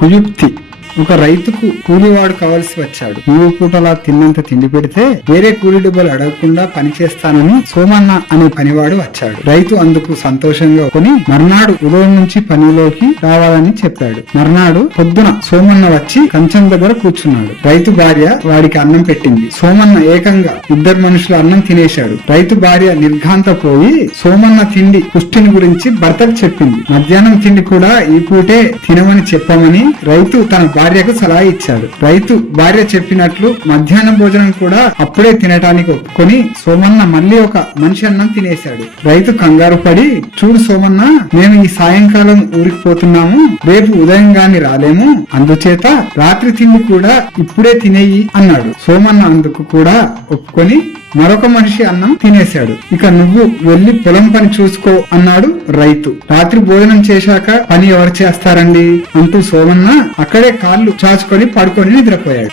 కుయుక్తి. ఒక రైతుకు కూలివాడు కావలసి వచ్చాడు. 3 పూటలా తిన్నంత తిండి పెడితే వేరే కూలి డబ్బులు అడగకుండా పని చేస్తానని సోమన్న అనే పనివాడు వచ్చాడు. రైతు అందుకు సంతోషంగా కొని మర్నాడు ఉదయం నుంచి పనిలోకి రావాలని చెప్పాడు. మర్నాడు పొద్దున సోమన్న వచ్చి కంచం దగ్గర కూర్చున్నాడు. రైతు భార్య వాడికి అన్నం పెట్టింది. సోమన్న ఏకంగా 2 మనుషుల అన్నం తినేశాడు. రైతు భార్య నిర్ఘాంతపోయి సోమన్న తిండి పుష్టిని గురించి భర్తకు చెప్పింది. మధ్యాహ్నం తిండి కూడా ఈ పూటే తినమని చెప్పమని రైతు తన భార్యకు సలహా ఇచ్చాడు. రైతు భార్య చెప్పినట్లు మధ్యాహ్నం భోజనం కూడా అప్పుడే తినటానికి ఒప్పుకొని సోమన్న మళ్ళీ ఒక మనిషి అన్నం తినేశాడు. రైతు కంగారు పడి, చూడు సోమన్న, మేము ఈ సాయంకాలం ఊరికి పోతున్నాము, రేపు ఉదయం గాని రాలేము, అందుచేత రాత్రి తిండి కూడా ఇప్పుడే తినేయి అన్నాడు. సోమన్న అందుకు కూడా ఒప్పుకొని మరొక మనిషి అన్నం తినేశాడు. ఇక నువ్వు వెళ్లి పొలం పని చూసుకో అన్నాడు రైతు. రాత్రి భోజనం చేశాక పని ఎవరు చేస్తారండి అంటూ సోమన్న అక్కడే కాళ్ళు చాచుకొని పడుకొని నిద్రపోయాడు.